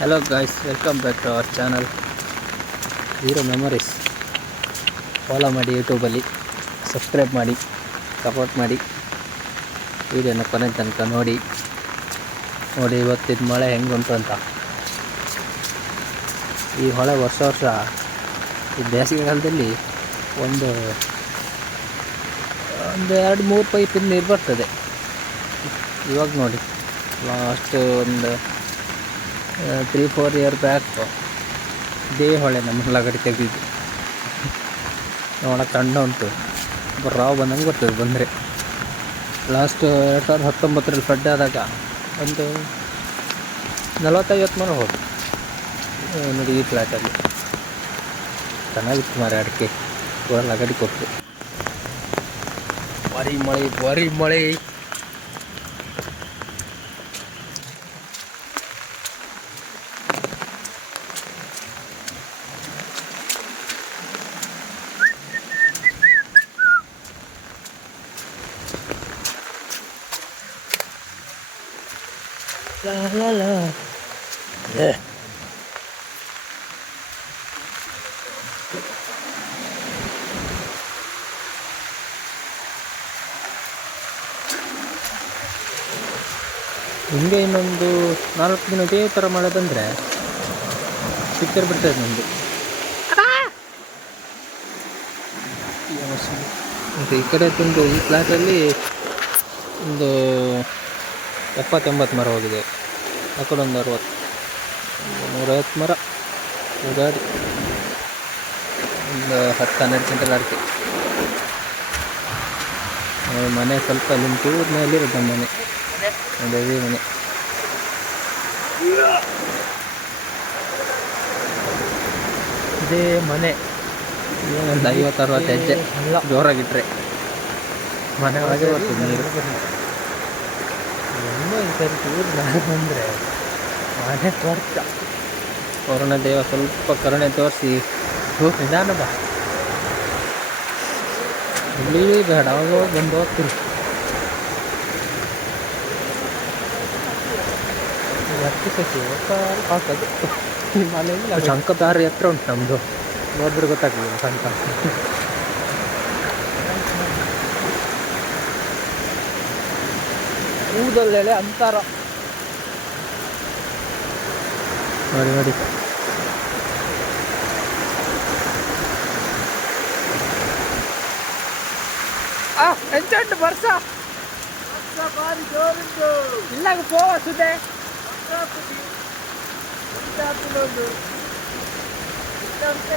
Hello guys, welcome back to our channel Zero Memories. Follow ಮಾಡಿ, ಯೂಟ್ಯೂಬಲ್ಲಿ subscribe ಮಾಡಿ, support ಮಾಡಿ, ವೀಡಿಯೋನ ಕೊನೆ ತನಕ ನೋಡಿ ಇವತ್ತಿದ್ದು ಮಳೆ ಹೆಂಗುಂಟು ಅಂತ. ಈ ಹೊಳೆ ವರ್ಷ ಈ ಬೇಸಿಗೆಗಾಲದಲ್ಲಿ ಒಂದು 2-3 ಪೈಪಿಂದ ನೀರು ಬರ್ತದೆ. ಇವಾಗ ನೋಡಿ, ಲಾಸ್ಟ್ ಒಂದು 3-4 ಇಯರ್ ಬ್ಯಾಕ್ ಇದೇ ಹೊಳೆ ನಮ್ಮ ಲಗಡಿ ತೆಗೆದಿದ್ದು ನೋಡೋಕೆ ಸಣ್ಣ ಉಂಟು, ರಾವ್ ಬಂದಂಗೆ ಬರ್ತದೆ ಬಂದರೆ. ಲಾಸ್ಟ್ 2019 ಫ್ಲಡ್ ಆದಾಗ ಒಂದು 40-50 ಮರ ಹೋಗಿ ನೋಡಿ ಈ ಫ್ಲ್ಯಾಟಲ್ಲಿ ಚೆನ್ನಾಗಿತ್ತು ಮಾರೆ. ಅಡಿಕೆ ಲಗಡಿ ಕೊಟ್ಟು ಭಾರಿ ಮಳೆ. La. Yeah. ಹಿಂಗೆ ಇನ್ನೊಂದು 4 ದಿನ ಇದೇ ಥರ ಮಳೆ ಬಂದರೆ ಪಿಕ್ಚರ್ ಬಿಡ್ತದೆ ನಮ್ಮದು. ಈ ಕಡೆ ತುಂಡು ಈ ಫ್ಲ್ಯಾಟಲ್ಲಿ ಒಂದು 70-80 ಮರ ಹೋಗಿದೆ. ಆ ಕಡೆ ಒಂದು 60-150 ಮರ, ಗಾಡಿ ಒಂದು 10-12 ಕ್ವಿಂಟಲ್ ಅಡಿಕೆ. ಮನೆ ಸ್ವಲ್ಪ ಅಲ್ಲಿಂದ ಮೇಲಿರುತ್ತೆ ನಮ್ಮ ಮನೆ, ಅದೇ ಮನೆ. ಇದೇ ಮನೆ ಒಂದು 50-60 ಹೆಜ್ಜೆ ಜೋರಾಗಿಟ್ರೆ ಮನೆ ಒಳಗೆ ಬರ್ತದೆ ನೀರು. ಈ ಸರಿ ಟೂರ್ ಬಂದರೆ ಮನೆ ತೋರ್ತ ಕೊರೋನಾ ದೇವ ಸ್ವಲ್ಪ ಕರುಣೆ ತೋರಿಸಿ ನಿಧಾನ ಬಾ, ಇಲ್ಲಿ ಬೇಡ ಅವಾಗ ಬಂದು ಹೋಗ್ತೀನಿ. ಹಾಕೋದು ಮನೆಯಲ್ಲಿ ಶಂಕ ದಾರಿ ಹತ್ರ ಉಂಟು ನಮ್ಮದು, ನೋಡಿದ್ರೆ ಗೊತ್ತಾಗ್ತದೆ ಶಂಕ. ಊದಲ್ಲೆಳೆ ಅಂತಾರ ನೋಡಿ. ಎಂಟು ವರ್ಷ ಬಾರಿ ಜೋರುಂಟು. ಇಲ್ಲಾಗ ಪೋವಸುದೆ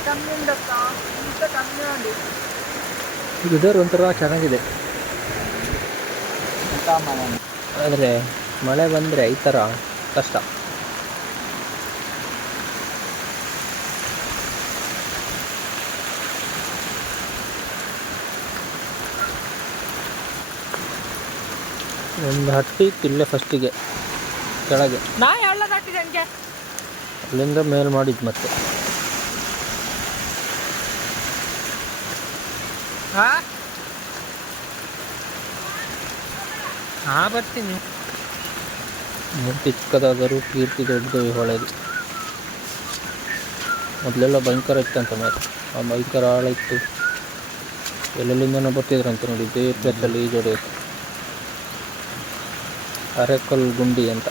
ಕಮ್ಮಿ ಉಂಟಕ್ಕ, ಕಮ್ಮಿ ಉಂಟು. ಇದರ ಒಂಥರ ಚೆನ್ನಾಗಿದೆ, ಆದರೆ ಮಳೆ ಬಂದರೆ ಈ ಥರ ಕಷ್ಟ. ಒಂದು ಹಟ್ಟಿ ಇಲ್ಲೇ ಫಸ್ಟಿಗೆ ಕೆಳಗೆ, ಅಲ್ಲಿಂದ ಮೇಲ್ ಮಾಡಿದ್ದು ಮತ್ತೆ. ಬರ್ತೀನಿ. ಚಿಕ್ಕದಾದರೂ ಕೀರ್ತಿ ದೊಡ್ಡದು ಈ ಹೊಳೆದು. ಮೊದಲೆಲ್ಲ ಭಯಂಕರ ಇತ್ತಂತ ಮೇಲೆ, ಆ ಭಯಂಕರ ಆಳ ಇತ್ತು, ಎಲ್ಲೆಲ್ಲಿಂದನೂ ಬರ್ತಿದ್ರಂತ ನೋಡಿ. ಇದೇ ಪ್ಲೇಸಲ್ಲಿ ಈಜೊಡೆಯೋದು, ಅರೆಕಲ್ ಗುಂಡಿ ಅಂತ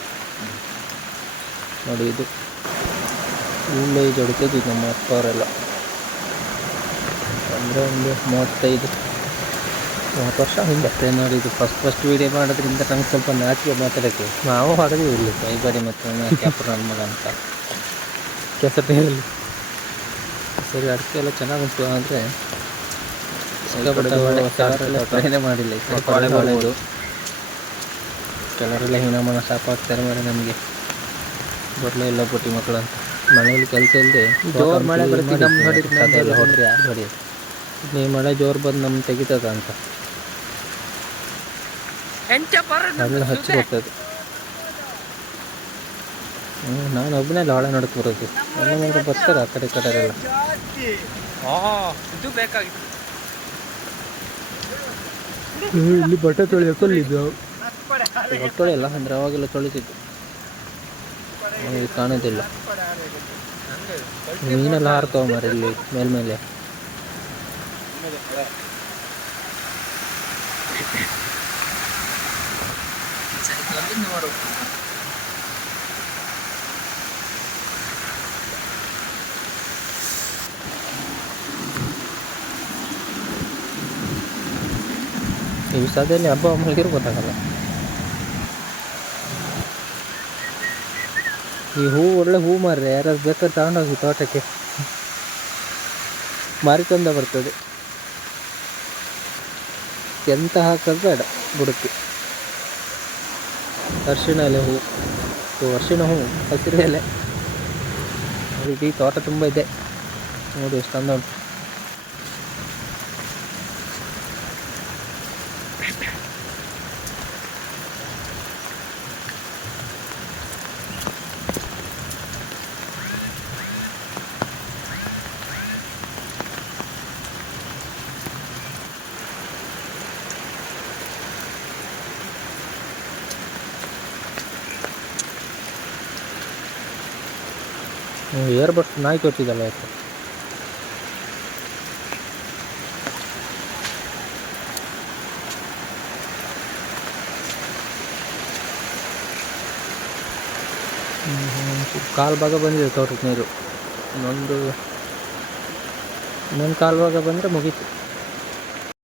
ನೋಡಿ. ಇದು ಇಲ್ಲೇ ಈಜೊಡಿತಿದ್ದು ನಮ್ಮ ಅಪ್ಪವರೆಲ್ಲ, ಅಂದರೆ ಒಂದು 35-30 ವರ್ಷ ಹಿಂದೆ ನೋಡಿ. ಇದು ಫಸ್ಟ್ ವೀಡಿಯೋ ಮಾಡೋದ್ರಿಂದ ನಂಗೆ ಸ್ವಲ್ಪ ನಾಚಿಕೆ ಮಾತಾಡೋಕ್ಕೆ. ನಾವು ಹೊಡೆದ್ವಿ ಇಲ್ಲಿ ಕೈಬಾಡಿ ಮತ್ತು ಕ್ಯಾಪರ್ ನನ್ನ ಮಗ ಅಂತ ಕೆಸರಲ್ಲಿ. ಸರಿ, ಅಡಿಕೆ ಎಲ್ಲ ಚೆನ್ನಾಗುಂಟು, ಆದರೆ ಟ್ರೈನೇ ಮಾಡಿಲ್ಲ. ಒಳ್ಳೆಯದು, ಕೆಲವರೆಲ್ಲ ಹೀನಮಾನ ಸಾಪಾಗ್ತಾರೆ ಮೇಲೆ ನಮಗೆ ಬರಲೇ ಇಲ್ಲ ಪುಟ್ಟಿ ಮಕ್ಕಳು ಅಂತ. ಮಳೆಯಲ್ಲಿ ಕೆಲಸ ಇಲ್ಲದೆ ಜೋರು ಮಳೆ ಬರ್ತೀವಿ ನಮ್ಮ ಹೊಡೆದ್ರೆ ಹೊಡೆದ್ರೆ ಯಾರು ಹೊಡೆಯೋದು. ನೀವು ಮಳೆ ಜೋರು ಬಂದು ನಮ್ಮ ತೆಗಿತದ ಅಂತ ಎಲ್ಲ ಹಚ್ಚಿ ಬರ್ತದೆ. ನಾನು ಒಬ್ಬನೇ ಹೊಳೆ ನೋಡಕ್ಕೆ ಬರೋದು, ಎಲ್ಲ ಬರ್ತಾರೆ ಆ ಕಡೆ ಎಲ್ಲ. ಇಲ್ಲಿ ಬಟ್ಟೆ ತೊಳೆಯೋಕಲ್ಲಿದ್ದು ತೊಳೆಯಲ್ಲ ಅಂದರೆ ಅವಾಗೆಲ್ಲ ತೊಳಿತಿದ್ದು. ನಮಗೆ ಕಾಣೋದಿಲ್ಲ. ಮೀನೆಲ್ಲ ಹಾರ್ತಾವ ಮಾರ ಇಲ್ಲಿ ಮೇಲ್ಮೇಲೆ. ಈ ವಿಷಯದಲ್ಲಿ ಹಬ್ಬ ಮಲಗಿರು ಗೊತ್ತಾಗಲ್ಲ. ಈ ಹೂ ಒಳ್ಳೆ ಹೂ ಮಾರ್ರೆ, ಯಾರಾದ್ರು ಬೇಕಾದ್ರೆ ತಗೊಂಡೋಗಿ ತೋಟಕ್ಕೆ, ಮಾರಿ ಚಂದ ಬರ್ತದೆ. ಎಂತ ಹಾಕೋದು ಬೇಡ ಬುಡಕ್ಕೆ. ಅರಿಶಿಣ ಎಲೆ ಹೂ, ಅರಿಶಿಣ ಹೂ, ಹಸಿರು ಎಲೆ. ಈ ತೋಟ ತುಂಬ ಇದೆ ನೋಡಿ, ಎಷ್ಟು ಅಂದ ಉಂಟು. ಏರ್ ಬಸ್ ನಾಯಿ ಕೊಟ್ಟಿದ್ದಲ್ಲ ಯಾಕೆ? ಕಾಲು ಭಾಗ ಬಂದಿದೆ ತೋಟಕ್ಕೆ ನೀರು. ಇನ್ನೊಂದು ಕಾಲು ಭಾಗ ಬಂದರೆ ಮುಗೀತು.